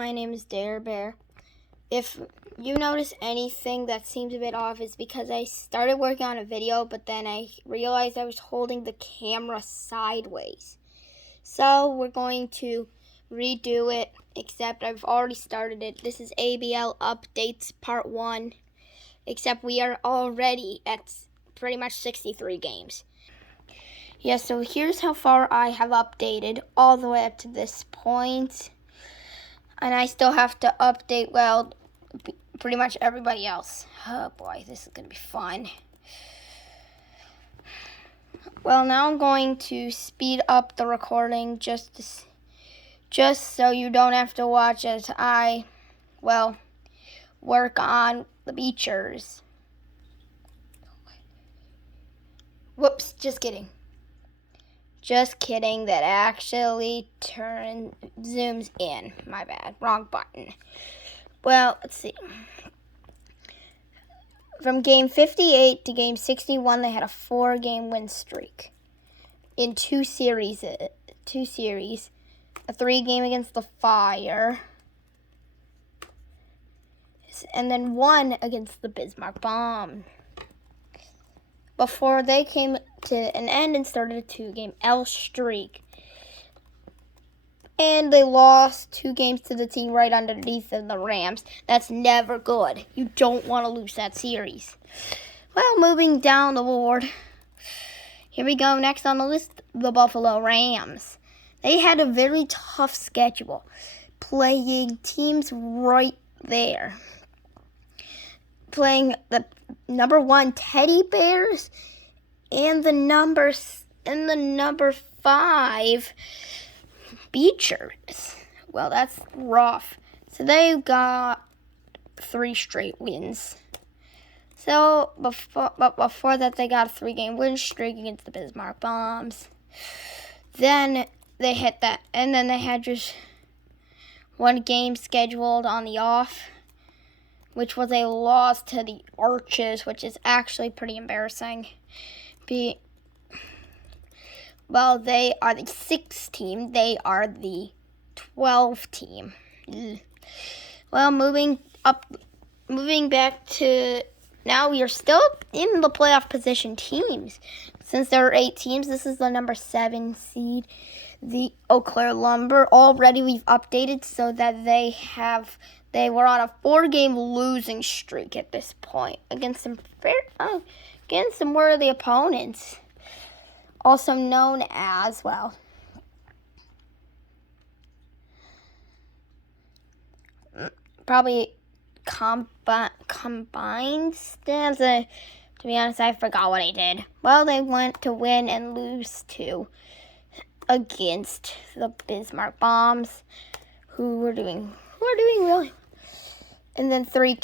my name is Dare Bear. If you notice anything that seems a bit off, it's because I started working on a video, but then I realized I was holding the camera sideways. So we're going to redo it, except I've already started it. This is ABL Updates Part 1, except we are already at pretty much 63 games. Yeah, so here's how far I have updated all the way up to this point. And I still have to update, well, pretty much everybody else. Oh boy, this is going to be fun. Well, now I'm going to speed up the recording just so you don't have to watch as I, well, work on the features. Whoops, just kidding. Just kidding, that actually zooms in. My bad, wrong button. Well, let's see. From game 58 to game 61, they had a 4-game win streak in two series. A 3-game against the Fire, and then 1 against the Bismarck Bomb, before they came to an end and started a 2-game L streak. And they lost 2 games to the team right underneath them, the Rams. That's never good. You don't want to lose that series. Well, moving down the board, here we go. Next on the list, the Buffalo Rams. They had a very tough schedule, playing teams right there. Playing the number 1 Teddy Bears and the number 5 Beachers. Well, that's rough. So they got 3 straight wins. So before that, they got a 3-game win streak against the Bismarck Bombs. Then they hit that, and then they had just 1 game scheduled on the off, which was a loss to the Arches, which is actually pretty embarrassing. Well, they are the 6th team. They are the 12th team. Well, moving back to now, we are still in the playoff position teams. Since there are 8 teams, this is the number 7 seed, the Eau Claire Lumber. Already we've updated so that they were on a 4-game losing streak at this point against some worthy opponents. Also known as, well, probably combined stanza. To be honest, I forgot what I did. Well, they went to win and lose to against the Bismarck Bombs, who were doing really. And then 3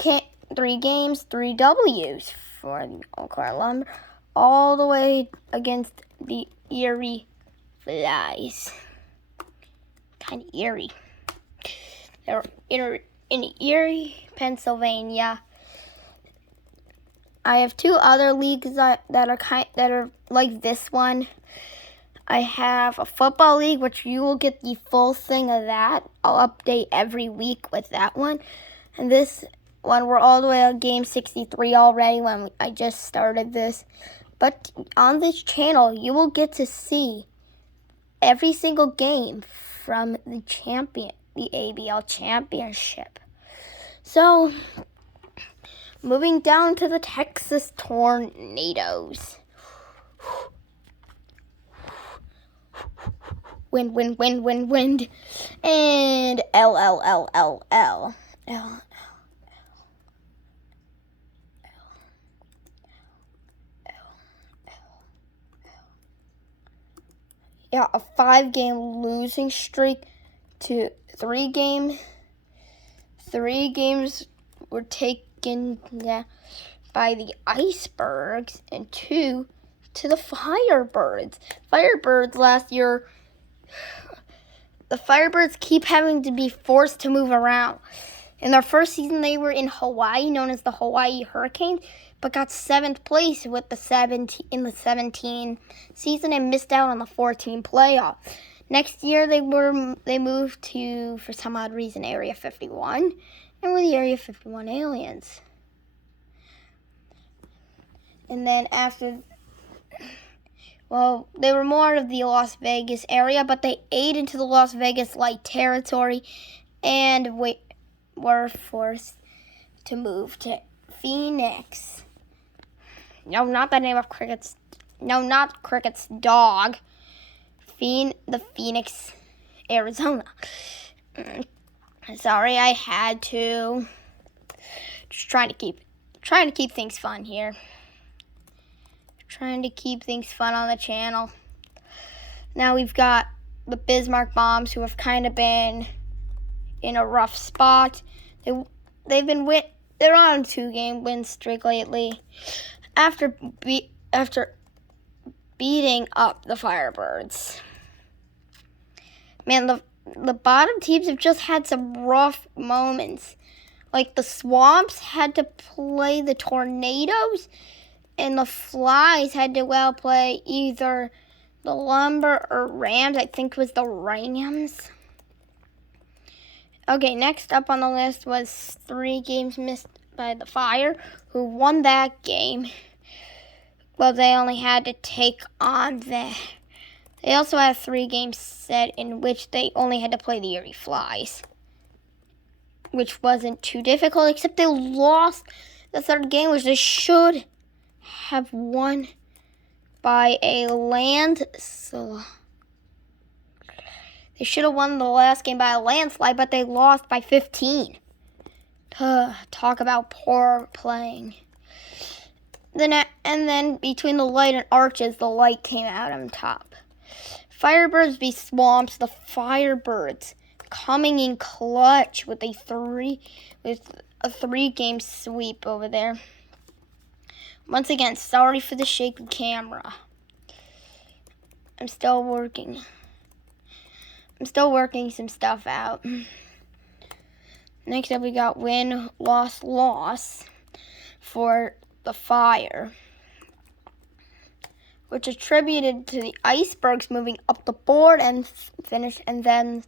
games, 3 W's for the Eau Claire Lumber, all the way against the Erie Flies. Kind of eerie. They're in Erie, Pennsylvania. I have 2 other leagues that are like this one. I have a football league, which you will get the full thing of that. I'll update every week with that one. And this one, we're all the way on game 63 already when I just started this. But on this channel, you will get to see every single game from the ABL Championship. So, moving down to the Texas Tornadoes. Wind. And L. Yeah, a 5-game losing streak to 3 games. 3 games were taken by the Icebergs and 2 to the Firebirds. Firebirds last year, the Firebirds keep having to be forced to move around. In their first season, they were in Hawaii, known as the Hawaii Hurricanes, but got 7th place with in the 17 season and missed out on the 14 playoff. Next year they moved to, for some odd reason, Area 51, and we're the Area 51 aliens. And then after, well, they were more of the Las Vegas area, but they ate into the Las Vegas light territory, and were forced to move to Phoenix. No, not the name of Cricket's. No, not Cricket's dog. The Phoenix, Arizona. Sorry, I had to. Just trying to keep things fun here. Trying to keep things fun on the channel. Now we've got the Bismarck Bombs, who have kind of been in a rough spot. They're on a 2-game win streak lately. After beating up the Firebirds. Man, the bottom teams have just had some rough moments. Like the Swamps had to play the Tornadoes, and the Flies had to play either the Lumber or Rams. I think it was the Rams. Okay, next up on the list was 3 games missed by the Fire, who won that game. Well, they only had to take on They also had 3 games set in which they only had to play the Erie Flies, which wasn't too difficult, except they lost the 3rd game, which they should have won by a landslide. They should have won the last game by a landslide, but they lost by 15. Talk about poor playing. And then between the Light and Arches, the Light came out on top. Firebirds beat Swamps. The Firebirds coming in clutch with a 3-game sweep over there. Once again, sorry for the shaky camera. I'm still working some stuff out. Next up, we got win, loss for the Fire, which attributed to the Icebergs moving up the board and then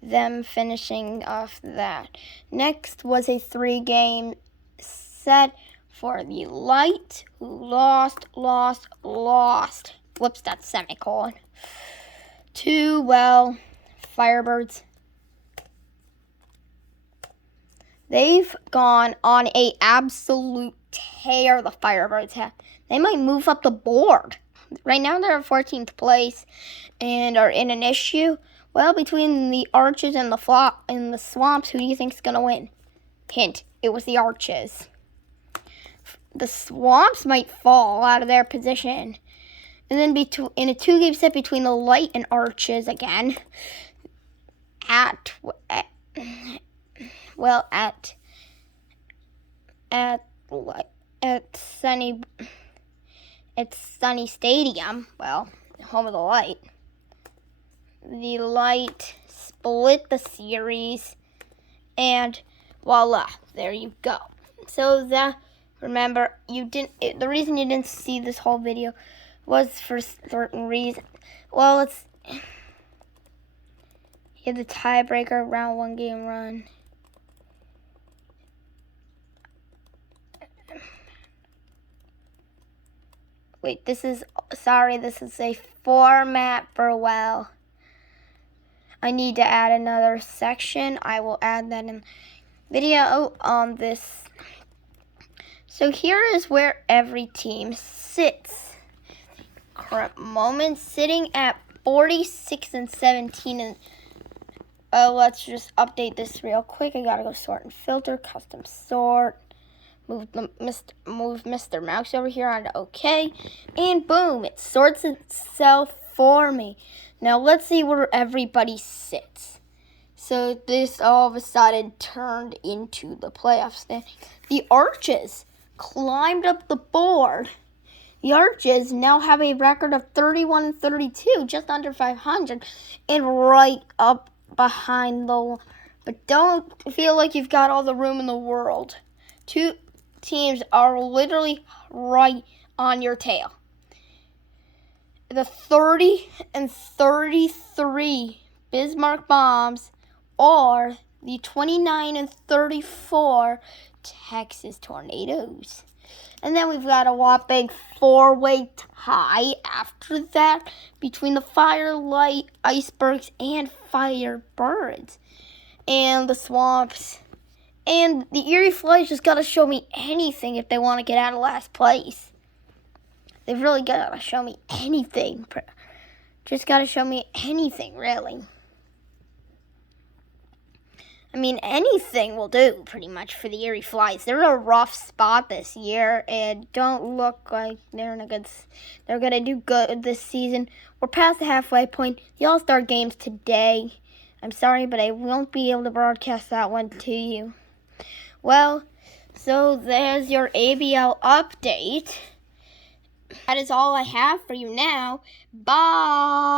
them finishing off that. Next was a 3-game set for the Light, who lost. Whoops, that's semicolon. To, Firebirds. They've gone on a absolute tear, the Firebirds have. They might move up the board. Right now they're at 14th place and are in an issue. Well, between the Arches and the Swamps, who do you think is going to win? Hint, it was the Arches. The Swamps might fall out of their position. And then in a 2-game set between the Light and Arches again, at Sunny Stadium, home of the Light. The Light split the series, and voila, there you go. So remember, the reason you didn't see this whole video was for certain reason. Well, you had the tiebreaker round 1 game run. Wait, this is a format for I need to add another section. I will add that in video on this. So here is where every team sits. Current moment, sitting at 46 and 17. And let's just update this real quick. I gotta go sort and filter, custom sort. Move Mr. Mouse over here on OK, and boom, it sorts itself for me. Now let's see where everybody sits. So this all of a sudden turned into the playoff standing. The Arches climbed up the board. The Arches now have a record of 31 and 32, just under 500, and right up behind but don't feel like you've got all the room in the world. 2 teams are literally right on your tail. the 30 and 33 Bismarck bombs or the 29 and 34 Texas tornadoes. And then we've got a whopping 4-way tie after that between the Firelight icebergs and Firebirds and the swamps. And the Erie Flies just got to show me anything if they want to get out of last place. They've really got to show me anything. Just got to show me anything, really. I mean, anything will do, pretty much, for the Erie Flies. They're in a rough spot this year and don't look like they're going to do good this season. We're past the halfway point. The All-Star Game's today. I'm sorry, but I won't be able to broadcast that one to you. Well, so there's your ABL update. That is all I have for you now. Bye!